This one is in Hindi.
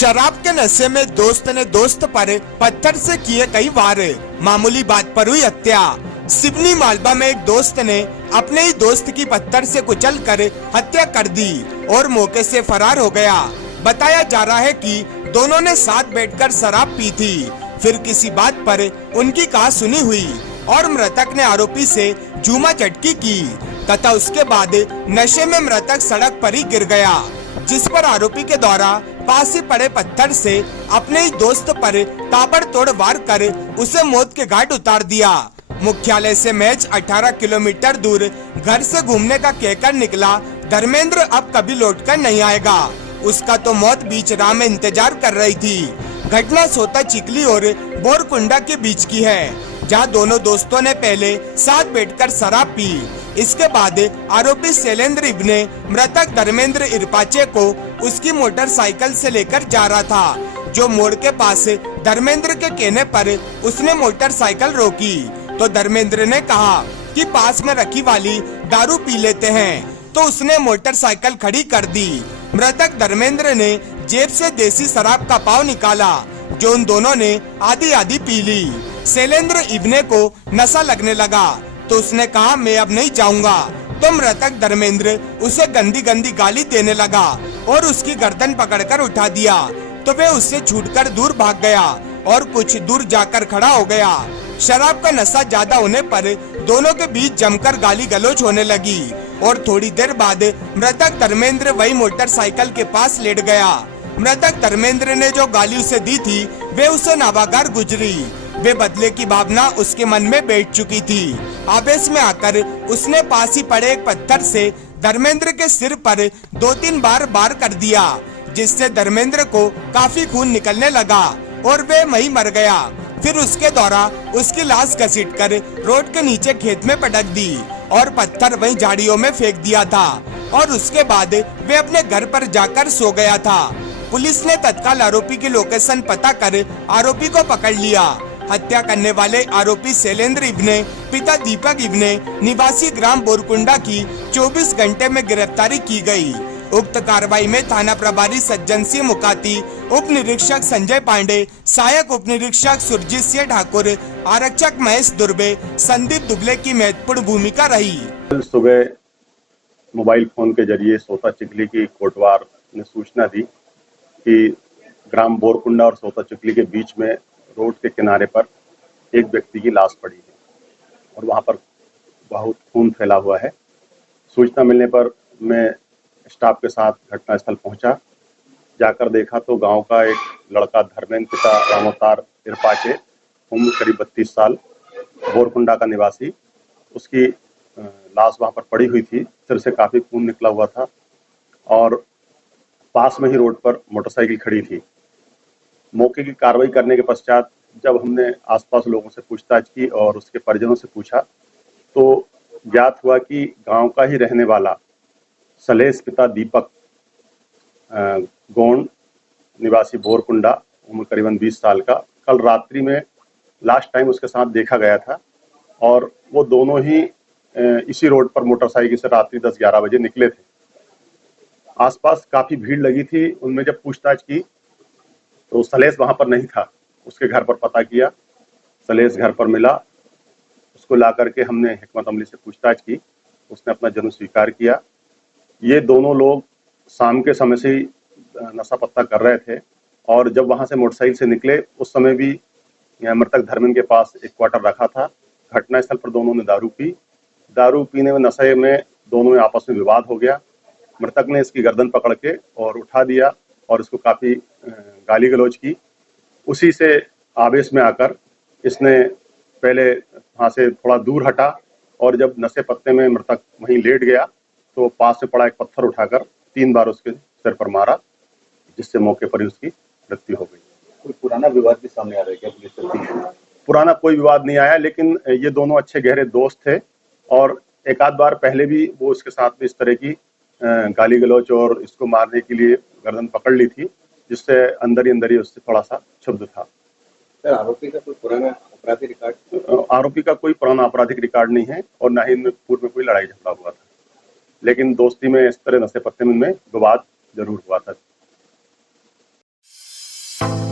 शराब के नशे में दोस्त ने दोस्त पर पत्थर से किए कई वार, मामूली बात पर हुई हत्या। सिवनी मालवा में एक दोस्त ने अपने ही दोस्त की पत्थर से कुचलकर हत्या कर दी और मौके से फरार हो गया। बताया जा रहा है कि दोनों ने साथ बैठकर शराब पी थी, फिर किसी बात पर उनकी कहा सुनी हुई और मृतक ने आरोपी से जूमा चटकी की तथा उसके बाद नशे में मृतक सड़क पर ही गिर गया, जिस पर आरोपी के द्वारा पास ही पड़े पत्थर से अपने ही दोस्त पर ताबड़तोड़ वार कर उसे मौत के घाट उतार दिया। मुख्यालय से महज 18 किलोमीटर दूर घर से घूमने का कहकर निकला धर्मेंद्र अब कभी लौटकर नहीं आएगा। उसका तो मौत बीच राह में इंतजार कर रही थी। घटना सोता चिकली और बोरकुंडा के बीच की है, जहां दोनों दोस्तों ने पहले साथ बैठकर शराब पी। इसके बाद आरोपी शैलेंद्र इब्ने मृतक धर्मेंद्र इरपाचे को उसकी मोटरसाइकिल से लेकर जा रहा था, जो मोड़ के पास धर्मेंद्र के कहने पर उसने मोटरसाइकिल रोकी तो धर्मेंद्र ने कहा कि पास में रखी वाली दारू पी लेते हैं, तो उसने मोटरसाइकिल खड़ी कर दी। मृतक धर्मेंद्र ने जेब से देसी शराब का पाव निकाला, जो उन दोनों ने आधी आधी पी ली। शैलेंद्र इब्ने को नशा लगने लगा तो उसने कहा मैं अब नहीं जाऊंगा, तो मृतक धर्मेंद्र उसे गंदी गंदी गाली देने लगा और उसकी गर्दन पकड़कर उठा दिया, तो वह उससे छूटकर दूर भाग गया और कुछ दूर जाकर खड़ा हो गया। शराब का नशा ज्यादा होने पर दोनों के बीच जमकर गाली गलौज होने लगी और थोड़ी देर बाद मृतक धर्मेंद्र वही मोटरसाइकिल के पास लेट गया। मृतक धर्मेंद्र ने जो गाली उसे दी थी वे उसे नावागार गुजरी। वे बदले की भावना उसके मन में बैठ चुकी थी। आवेश में आकर उसने पास ही पड़े एक पत्थर से धर्मेंद्र के सिर पर 2-3 बार वार कर दिया, जिससे धर्मेंद्र को काफी खून निकलने लगा और वे वहीं मर गया। फिर उसके द्वारा उसकी लाश घसीटकर रोड के नीचे खेत में पटक दी और पत्थर वहीं झाड़ियों में फेंक दिया था और उसके बाद वे अपने घर पर जाकर सो गया था। पुलिस ने तत्काल आरोपी की लोकेशन पता कर आरोपी को पकड़ लिया। हत्या करने वाले आरोपी शैलेंद्र इब्ने पिता दीपक इब्ने निवासी ग्राम बोरकुंडा की 24 घंटे में गिरफ्तारी की गई। उक्त कार्रवाई में थाना प्रभारी सज्जन सिंह मुकाती, उप निरीक्षक संजय पांडे, सहायक उप निरीक्षक सुरजीत सिंह ठाकुर, आरक्षक महेश दुर्बे, संदीप दुबले की महत्वपूर्ण भूमिका रही। सुबह मोबाइल फोन के जरिए सोता चिकली की कोटवार ने सूचना दी कि ग्राम बोरकुंडा और सोता चिकली के बीच में रोड के किनारे पर एक व्यक्ति की लाश पड़ी है और वहां पर बहुत खून फैला हुआ है। सूचना मिलने पर मैं स्टाफ के साथ घटनास्थल पहुंचा। जाकर देखा तो गांव का एक लड़का धर्मेंद्र पिता रामोतार इरपाचे, उम्र करीब 32 साल, बोरकुंडा का निवासी, उसकी लाश वहां पर पड़ी हुई थी। सिर से काफी खून निकला हुआ था और पास में ही रोड पर मोटरसाइकिल खड़ी थी। मौके की कार्रवाई करने के पश्चात जब हमने आसपास लोगों से पूछताछ की और उसके परिजनों से पूछा तो ज्ञात हुआ कि गांव का ही रहने वाला सलेश पिता दीपक गोंड निवासी बोरकुंडा, उम्र करीबन 20 साल का, कल रात्रि में लास्ट टाइम उसके साथ देखा गया था और वो दोनों ही इसी रोड पर मोटरसाइकिल से रात्रि 10-11 बजे निकले थे। आसपास काफी भीड़ लगी थी। उनमें जब पूछताछ की तो सलेश वहां पर नहीं था। उसके घर पर पता किया, सलेश घर पर मिला। उसको ला करके हमने हिकमत अमली से पूछताछ की। उसने अपना जुर्म स्वीकार किया। ये दोनों लोग शाम के समय से ही नशा पत्ता कर रहे थे और जब वहां से मोटरसाइकिल से निकले उस समय भी मृतक धर्मेंद्र के पास एक क्वार्टर रखा था। घटनास्थल पर दोनों ने दारू पी। दारू पीने में नशे में दोनों में आपस में विवाद हो गया। मृतक ने इसकी गर्दन पकड़ के और उठा दिया और इसको काफी गाली गलौज की। उसी से आवेश में आकर इसने पहले वहां से थोड़ा दूर हटा और जब नशे पत्ते में मृतक वहीं लेट गया तो पास से पड़ा एक पत्थर उठाकर 3 बार उसके सिर पर मारा, जिससे मौके पर ही उसकी मृत्यु हो गई। कोई पुराना विवाद भी सामने आ रहा है क्या पुलिस तरफ? पुराना कोई विवाद नहीं आया, लेकिन ये दोनों अच्छे गहरे दोस्त थे और एक आध बार पहले भी वो इसके साथ में इस तरह की गाली गलौज और इसको मारने के लिए गर्दन पकड़ ली थी, जिससे अंदर ही उससे थोड़ा सा क्षुब्ध था। सर, आरोपी का कोई पुराना आपराधिक रिकॉर्ड? आरोपी का कोई पुराना आपराधिक रिकॉर्ड नहीं है और न ही इनमें पूर्व में कोई लड़ाई झगड़ा हुआ था, लेकिन दोस्ती में इस तरह नशे पत्ते में विवाद जरूर हुआ था। है।